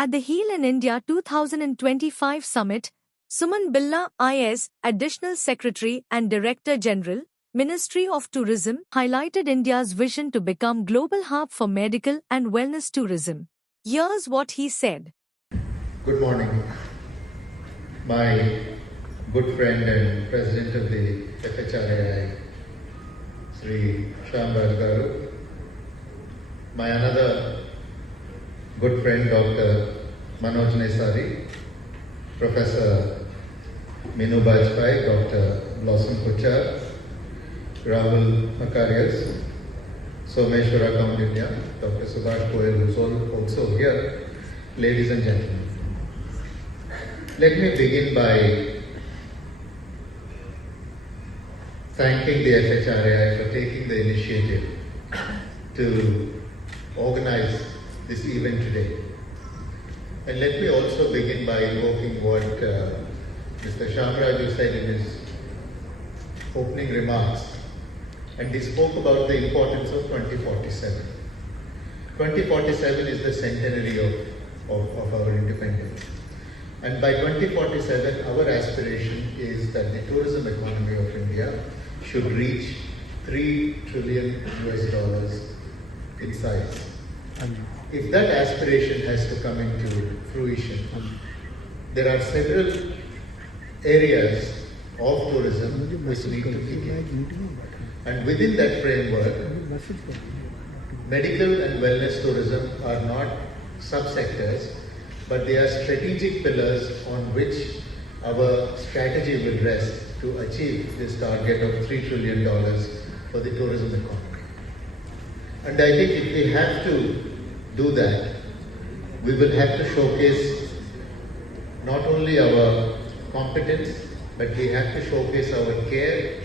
At the Heal in India 2025 summit, Suman Billa, IS, Additional Secretary and Director General, Ministry of Tourism, highlighted India's vision to become global hub for medical and wellness tourism. Here's what he said. Good morning. My good friend and President of the FHRAI, Sri Shyamraj Garu, my another good friend, Dr. Manoj Nesari, Professor Minu Bajpai, Dr. Blossom Kuchar, Rahul Makarias, Someshwara Kaundinya, Dr. Subhash Goyal, who is also here, ladies and gentlemen. Let me begin by thanking the FHRAI for taking the initiative to organize this event today. And let me also begin by invoking what Mr. Shyamraj said in his opening remarks. And he spoke about the importance of 2047. 2047 is the centenary of our independence. And by 2047, our aspiration is that the tourism economy of India should reach $3 trillion in size. If that aspiration has to come into fruition, there are several areas of tourism which need to kick in. And within that framework, medical and wellness tourism are not subsectors, but they are strategic pillars on which our strategy will rest to achieve this target of $3 trillion for the tourism economy. And I think if we have to do that, we will have to showcase not only our competence, but we have to showcase our care,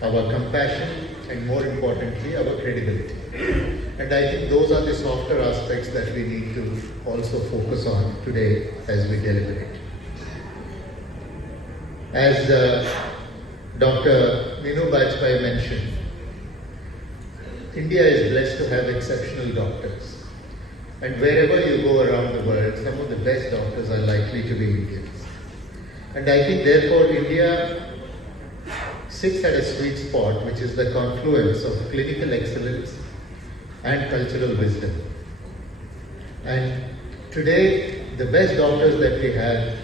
our compassion, and more importantly, our credibility. And I think those are the softer aspects that we need to also focus on today as we deliberate. As Dr. Minu Bajpai mentioned, India is blessed to have exceptional doctors. And wherever you go around the world, some of the best doctors are likely to be Indians. And I think therefore India sits at a sweet spot, which is the confluence of clinical excellence and cultural wisdom. And today, the best doctors that we have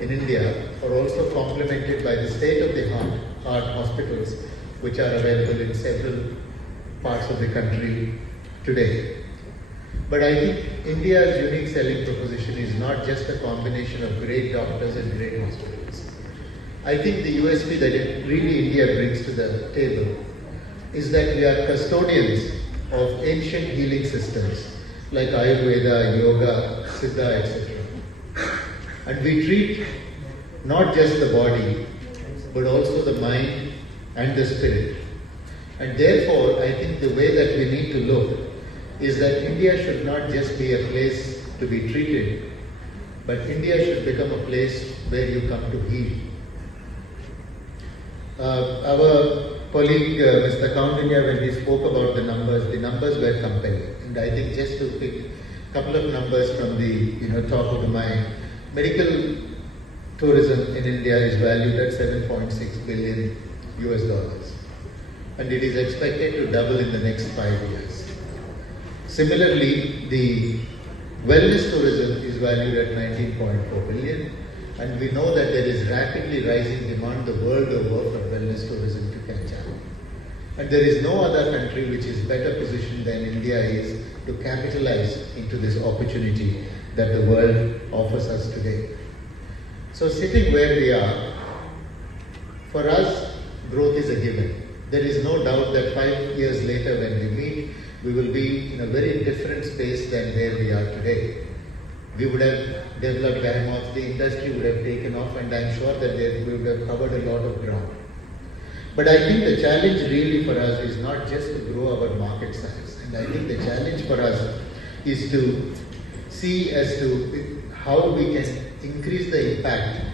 in India are also complemented by the state-of-the-art hospitals, which are available in several parts of the country today. But I think India's unique selling proposition is not just a combination of great doctors and great hospitals. I think the USP that really India brings to the table is that we are custodians of ancient healing systems like Ayurveda, Yoga, Siddha, etc. And we treat not just the body, but also the mind and the spirit. And therefore, I think the way that we need to look is that India should not just be a place to be treated, but India should become a place where you come to heal. Our colleague Mr. Kaundinya, when he spoke about the numbers were compelling. And I think just to pick a couple of numbers from the top of the mind, medical tourism in India is valued at $7.6 billion. And it is expected to double in the next 5 years. Similarly, the wellness tourism is valued at $19.4 billion, and we know that there is rapidly rising demand the world over for wellness tourism to catch up. And there is no other country which is better positioned than India is to capitalize into this opportunity that the world offers us today. So sitting where we are, for us, growth is a given. There is no doubt that 5 years later when we meet, we will be in a very different space than where we are today. We would have developed behemoths, the industry would have taken off, and I'm sure that we would have covered a lot of ground. But I think the challenge really for us is not just to grow our market size. And I think the challenge for us is to see as to how we can increase the impact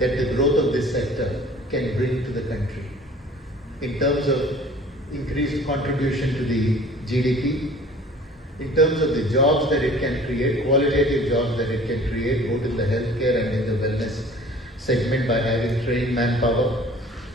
that the growth of this sector can bring to the country in terms of increased contribution to the GDP, in terms of the jobs that it can create, qualitative jobs that it can create, both in the healthcare and in the wellness segment by having trained manpower,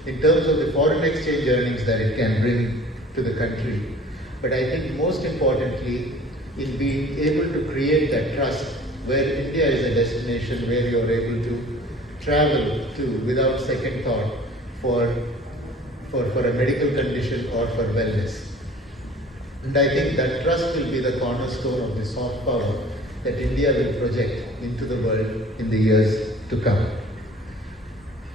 in terms of the foreign exchange earnings that it can bring to the country. But I think most importantly, in being able to create that trust where India is a destination where you are able to travel to without second thought for a medical condition or for wellness. And I think that trust will be the cornerstone of the soft power that India will project into the world in the years to come.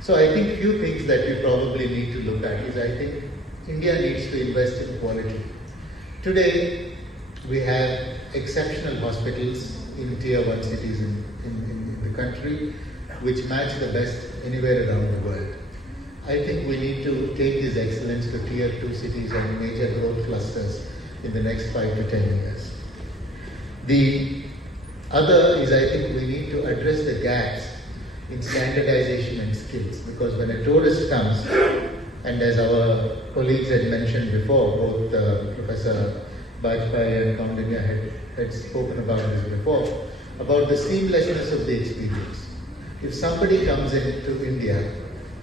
So I think few things that we probably need to look at is I think India needs to invest in quality. Today, we have exceptional hospitals in tier 1 cities in the country which match the best anywhere around the world. I think we need to take this excellence to tier 2 cities and major growth clusters in the next 5 to 10 years. The other is I think we need to address the gaps in standardization and skills, because when a tourist comes, and as our colleagues had mentioned before, both Professor Bajpai and Kaundinya had spoken about this before, about the seamlessness of the experience. If somebody comes into India,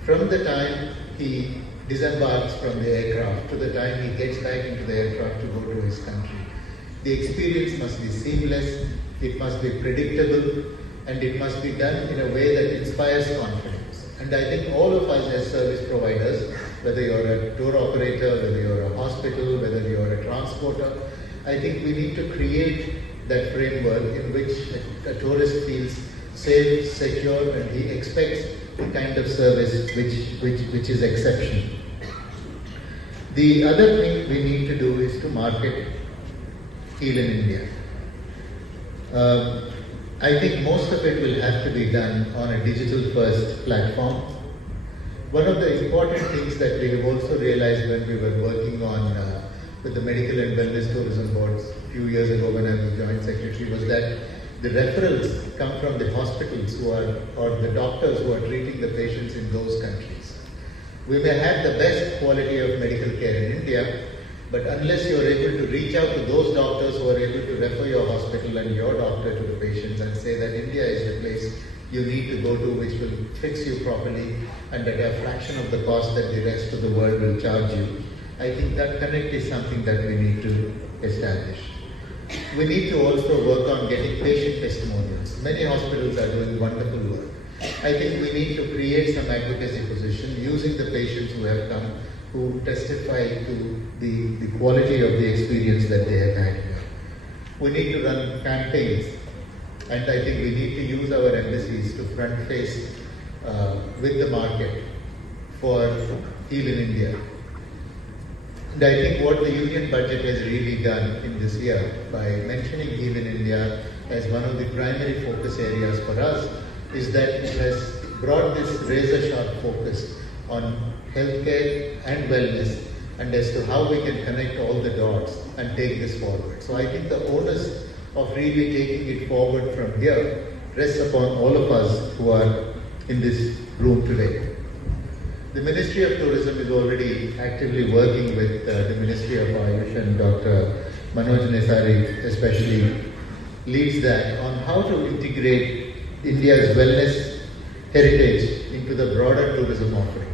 from the time he disembarks from the aircraft to the time he gets back into the aircraft to go to his country, the experience must be seamless, it must be predictable, and it must be done in a way that inspires confidence. And I think all of us as service providers, whether you're a tour operator, whether you're a hospital, whether you're a transporter, I think we need to create that framework in which a tourist feels safe, secure, and he expects the kind of service which is exceptional. The other thing we need to do is to market Heal in India. I think most of it will have to be done on a digital first platform. One of the important things that we have also realized when we were working on with the Medical and Wellness Tourism Boards a few years ago when I was Joint Secretary was that the referrals come from the hospitals or the doctors who are treating the patients in those countries. We may have the best quality of medical care in India, but unless you are able to reach out to those doctors who are able to refer your hospital and your doctor to the patients and say that India is the place you need to go to which will fix you properly and at a fraction of the cost that the rest of the world will charge you, I think that connect is something that we need to establish. We need to also work on getting patient testimonials. Many hospitals are doing wonderful work. I think we need to create some advocacy position using the patients who have come, who testify to the quality of the experience that they have had here. We need to run campaigns, and I think we need to use our embassies to front face with the market for Heal in India. And I think what the union budget has really done in this year by mentioning Heal in India as one of the primary focus areas for us is that it has brought this razor-sharp focus on healthcare and wellness and as to how we can connect all the dots and take this forward. So I think the onus of really taking it forward from here rests upon all of us who are in this room today. The Ministry of Tourism is already actively working with the Ministry of Ayush, and Dr. Manoj Nesari especially leads that on how to integrate India's wellness heritage into the broader tourism offering.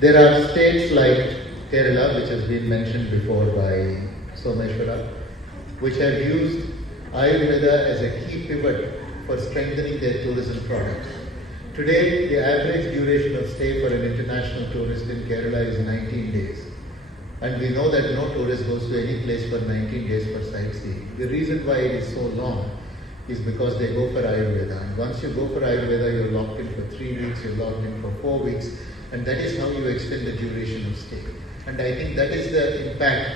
There are states like Kerala, which has been mentioned before by Someshwara, which have used Ayurveda as a key pivot for strengthening their tourism product. Today, the average duration of stay for an international tourist in Kerala is 19 days. And we know that no tourist goes to any place for 19 days for sightseeing. The reason why it is so long is because they go for Ayurveda. And once you go for Ayurveda, you're locked in for 3 weeks, you're locked in for 4 weeks, and that is how you extend the duration of stay. And I think that is the impact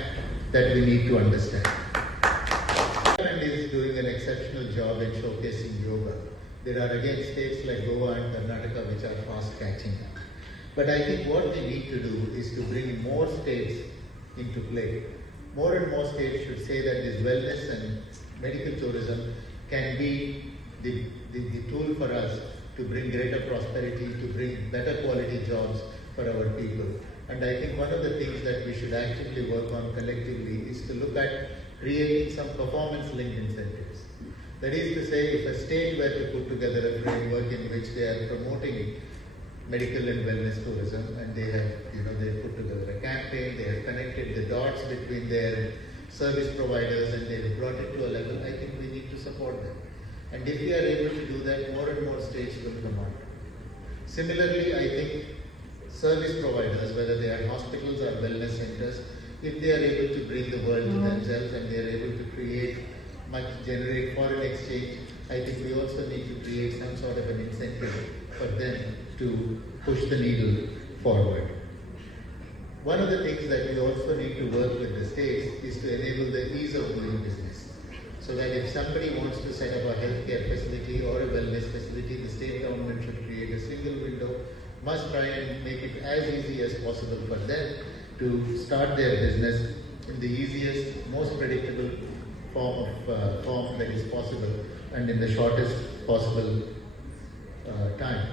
that we need to understand. Government is doing an exceptional job in showcasing yoga. There are again states like Goa and Karnataka which are fast catching up. But I think what we need to do is to bring more states into play. More and more states should say that this wellness and medical tourism can be the tool for us to bring greater prosperity, to bring better quality jobs for our people. And I think one of the things that we should actively work on collectively is to look at creating some performance-linked incentives. That is to say, if a state were to put together a framework in which they are promoting medical and wellness tourism, and they have, they put together a campaign, they have connected the dots between their service providers, and they have brought it to a level, I think we need to support them. And if we are able to do that, more and more states will come on. Similarly, I think service providers, whether they are hospitals or wellness centers, if they are able to bring the world to themselves and they are able to generate foreign exchange, I think we also need to create some sort of an incentive for them to push the needle forward. One of the things that we also need to work with the states is to enable the ease of doing business. So that if somebody wants to set up a healthcare facility or a wellness facility, the state government should create a single window, must try and make it as easy as possible for them to start their business in the easiest, most predictable form that is possible and in the shortest possible time.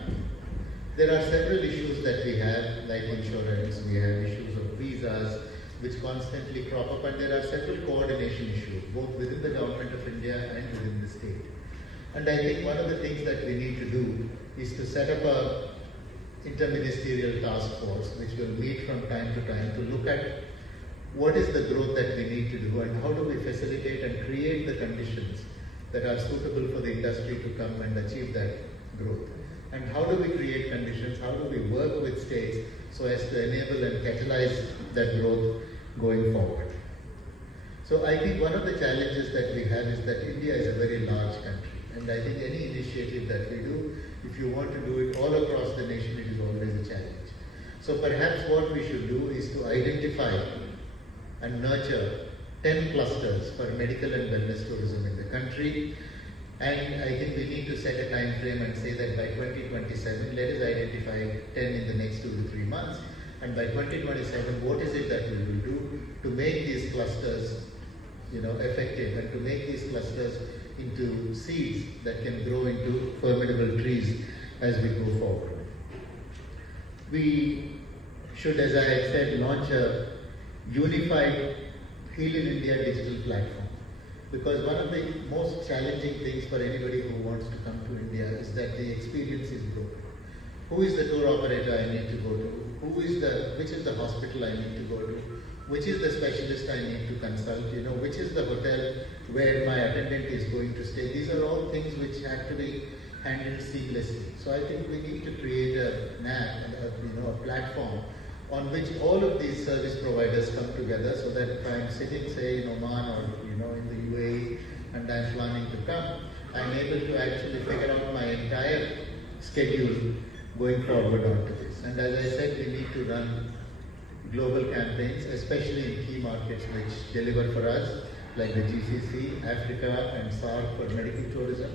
There are several issues that we have, like insurance, we have issues of visas, which constantly crop up, and there are several coordination issues, both within the government of India and within the state. And I think one of the things that we need to do is to set up a interministerial task force, which will meet from time to time to look at what is the growth that we need to do and how do we facilitate and create the conditions that are suitable for the industry to come and achieve that growth. And how do we create conditions, how do we work with states so as to enable and catalyze that growth going forward. So I think one of the challenges that we have is that India is a very large country, and I think any initiative that we do, if you want to do it all across the nation, it is always a challenge. So perhaps what we should do is to identify and nurture 10 clusters for medical and wellness tourism in the country. And I think we need to set a time frame and say that by 2027, let us identify 10 in the next 2 to 3 months. And by 2027, what is it that we will do to make these clusters, effective, and to make these clusters into seeds that can grow into formidable trees as we go forward. We should, as I had said, launch a unified Heal in India digital platform. Because one of the most challenging things for anybody who wants to come to India is that the experience is broken. Who is the tour operator I need to go to? Which is the hospital I need to go to? Which is the specialist I need to consult? Which is the hotel where my attendant is going to stay? These are all things which have to be handled seamlessly. So I think we need to create an app and a platform on which all of these service providers come together, so that if I'm sitting, say, in Oman or in the UAE and I'm planning to come, I'm able to actually figure out my entire schedule going forward onto this. And as I said, we need to run global campaigns, especially in key markets which deliver for us, like the GCC, Africa and SAARC for medical tourism,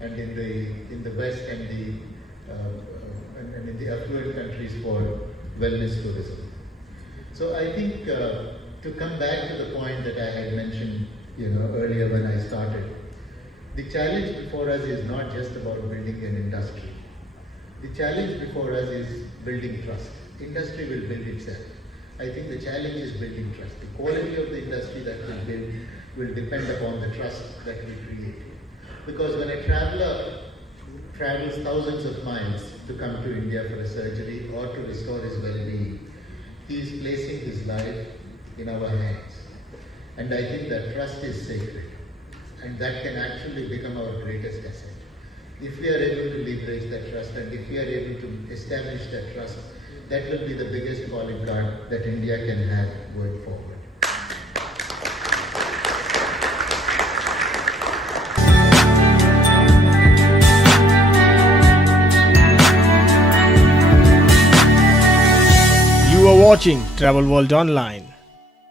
and in the West and in the affluent countries for wellness tourism. So I think to come back to the point that I had mentioned earlier when I started, the challenge before us is not just about building an industry. The challenge before us is building trust. Industry will build itself. I think the challenge is building trust. The quality of the industry that we build will depend upon the trust that we create. Because when a traveler travels thousands of miles to come to India for a surgery or to restore his well-being, he is placing his life in our hands. And I think that trust is sacred. And that can actually become our greatest asset. If we are able to leverage that trust and if we are able to establish that trust, that will be the biggest calling card that India can have going forward. You are watching Travel World Online.